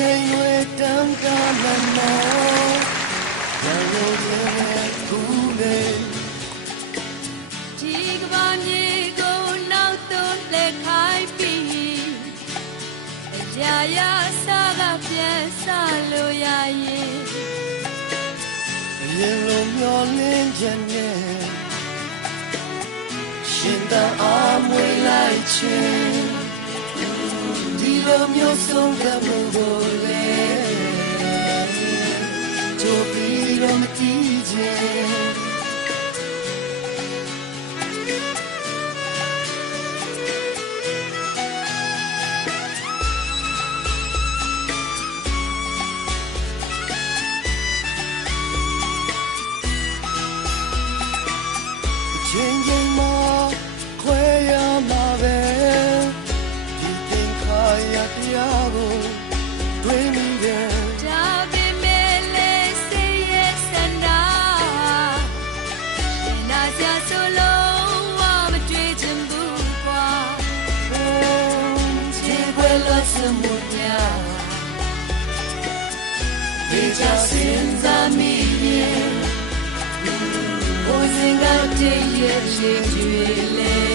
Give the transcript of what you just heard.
ချိန်ရွယ်တမ်းကမမောရန်လို့ရဲ့ကူလေဒီကဘာမြေကိုနောက်သွန်းလက်ခိုင်းပြီးရာရာစားကပြန်စားလို့ရရင်ရင်လုံးမျောလင်းခြင်းနဲ့ရှင်သာအားမွေလိုက်ခြင်းဒီလိုမျိုးဆုံးကမှုကိုလေချိုးပြီးတော့မကြည့်ခြင်းချင်းချင်းမှာခွဲရမှာပဲဒီသင်္ခါရတရားကိုတွေးမိတယ်ဒါပေမဲ့လေစိတ်ရဲ့စန္ဒာရှင်နာစရာဆိုလို့ဝမတွေ့ချင်ဘူးကွာခြေခွဲလို့စမှုများဒီချစင်စားမိရဲ့我应该这也是绝嘞。